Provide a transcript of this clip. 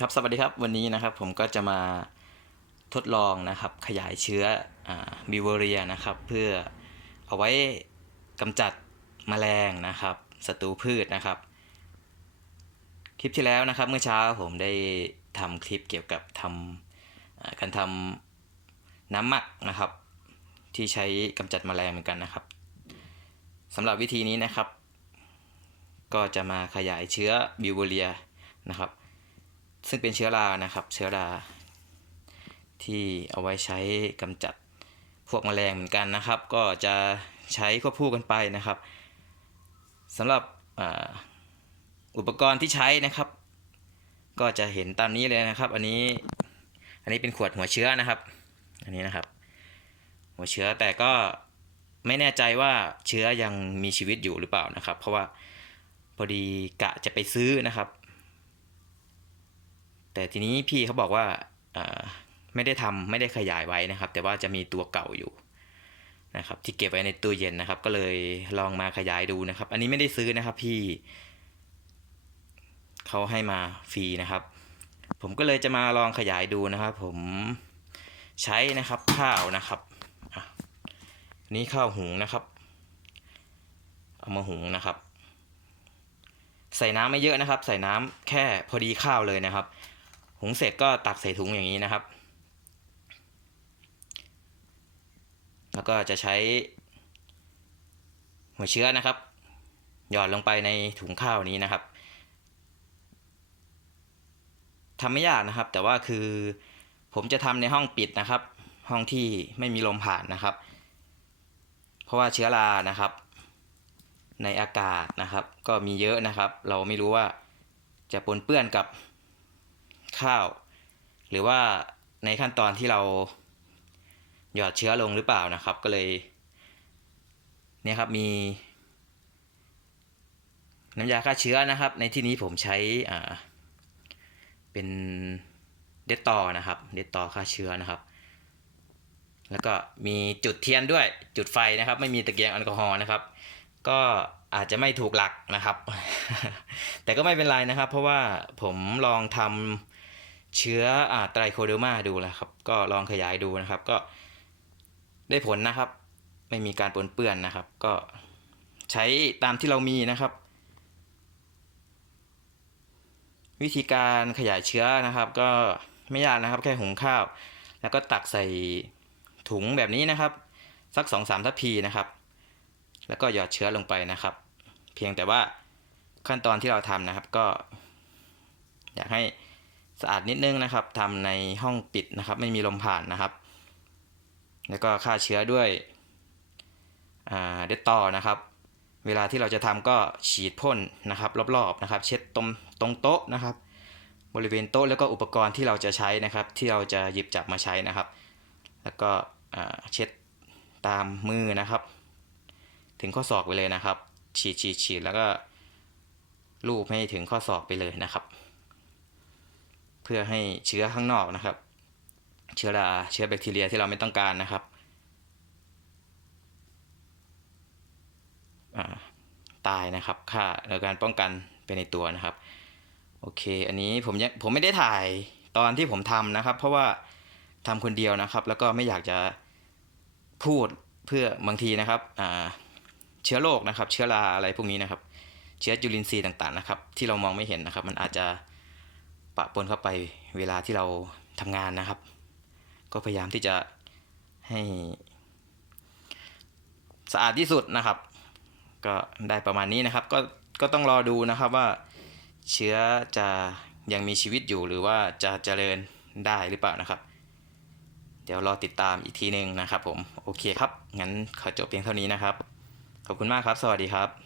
ครับสวัสดีครับวันนี้นะครับผมก็จะมาทดลองนะครับขยายเชื้อบิวเรียนะครับเพื่อเอาไว้กำจัดแมลงนะครับศัตรูพืชนะครับ คลิปที่แล้วนะครับเมื่อเช้าผมได้ทำคลิปเกี่ยวกับทำอ่าการทำน้ำหมักนะครับ ที่ใช้กำจัดแมลงเหมือนกันนะครับสำหรับวิธีนี้นะครับ ก็จะมาขยายเชื้อบิวเรียนะครับ ซึ่งเป็นเชื้อรานะครับ เชื้อราที่เอาไว้ใช้กำจัดพวกแมลงเหมือนกันนะครับ ก็จะใช้ควบคู่กันไปนะครับสำหรับอ,อุปกรณ์ที่ใช้นะครับ ก็จะเห็นตามนี้เลยนะครับ อันนี้อันนี้เป็นขวดหัวเชื้อนะครับ อันนี้นะครับ หัวเชื้อแต่ก็ไม่แน่ใจว่าเชื้อยังมีชีวิตอยู่หรือเปล่านะครับ เพราะว่าพอดีกะจะไปซื้อนะครับ แต่ทีนี้พี่เขาบอกว่าไม่ได้ทำไม่ได้ขยายไว้นะครับ แต่ว่าจะมีตัวเก่าอยู่นะครับ ที่เก็บไว้ในตู้เย็นนะครับ ก็เลยลองมาขยายดูนะครับ อันนี้ไม่ได้ซื้อนะครับพี่เขาให้มาฟรีนะครับ ผมก็เลยจะมาลองขยายดูนะครับ ผมใช้นะครับข้าวนะครับนนี้ข้าวหุงนะครับ เอามาหุงนะครับ ใส่น้ำไม่เยอะนะครับ ใส่น้ำแค่พอดีข้าวเลยนะครับ หุงเสร็จก็ตักใส่ถุงอย่างนี้นะครับ แล้วก็จะใช้หัวเชื้อนะครับ หยอดลงไปในถุงข้าวนี้นะครับทำไม่ยากนะครับ แต่ว่าคือผมจะทำในห้องปิดนะครับ ห้องที่ไม่มีลมผ่านนะครับ เพราะว่าเชื้อรานะครับ ในอากาศนะครับ ก็มีเยอะนะครับ เราไม่รู้ว่าจะปนเปื้อนกับ ข้าว หรือว่าในขั้นตอนที่เราหยอดเชื้อลงหรือเปล่านะครับ ก็เลยเนี่ยครับมีน้ำยาฆ่าเชื้อนะครับ ในที่นี้ผมใช้อ่าเป็นเดตตอนะครับ เดตตอฆ่าเชื้อนะครับ แล้วก็มีจุดเทียนด้วยจุดไฟนะครับ ไม่มีตะเกียงแอลกอฮอล์นะครับ ก็อาจจะไม่ถูกหลักนะครับ แต่ก็ไม่เป็นไรนะครับ เพราะว่าผมลองทำ เชื้ออไตรโคเดอร์มาดูแล้วครับ ก็ลองขยายดูนะครับ ก็ได้ผลนะครับ ไม่มีการปนเปื้อนนะครับ ก็ใช้ตามที่เรามีนะครับ วิธีการขยายเชื้อนะครับ ก็ไม่ยากนะครับ แค่หุงข้าว แล้วก็ตักใส่ถุงแบบนี้นะครับ สักสองสามทัพพีนะครับ แล้วก็หยอดเชื้อลงไปนะครับ เพียงแต่ว่าขั้นตอนที่เราทำนะครับก็ อยากให้ สะอาดนิดนึงนะครับทำในห้องปิดนะครับ ไม่มีลมผ่านนะครับ แล้วก็ฆ่าเชื้อด้วยเดตตอนะครับ เวลาที่เราจะทำก็ฉีดพ่นนะครับ รอบๆนะครับ เช็ดตรงตรงโต๊ะนะครับ บริเวณโต๊ะแล้วก็อุปกรณ์ที่เราจะใช้นะครับ ที่เราจะหยิบจับมาใช้นะครับ แล้วก็เช็ดตามมือนะครับ ถึงข้อศอกไปเลยนะครับ ฉีดฉีดฉีดแล้วก็ลูบให้ถึงข้อศอกไปเลยนะครับ เพื่อให้เชื้อข้างนอกนะครับ เชื้อราเชื้อแบคทีเรียที่เราไม่ต้องการนะครับตายนะครับค่าในการป้องกันไปในตัวนะครับโอเค อันนี้ผมยังผมไม่ได้ถ่ายตอนที่ผมทำนะครับ เพราะว่าทำคนเดียวนะครับ แล้วก็ไม่อยากจะพูดเพื่อบางทีนะครับเชื้อโรคนะครับ เชื้อราอะไรพวกนี้นะครับ เชื้อจุลินทรีย์ต่างๆนะครับ ที่เรามองไม่เห็นนะครับ มันอาจจะ ปะปนเข้าไปเวลาที่เราทำงานนะครับ ก็พยายามที่จะให้สะอาดที่สุดนะครับ ก็ได้ประมาณนี้นะครับ ก็ก็ต้องรอดูนะครับว่าเชื้อจะยังมีชีวิตอยู่หรือว่าจะเจริญได้หรือเปล่านะครับ เดี๋ยวรอติดตามอีกทีหนึ่งนะครับผม โอเคครับ งั้นขอจบเพียงเท่านี้นะครับ ขอบคุณมากครับ สวัสดีครับ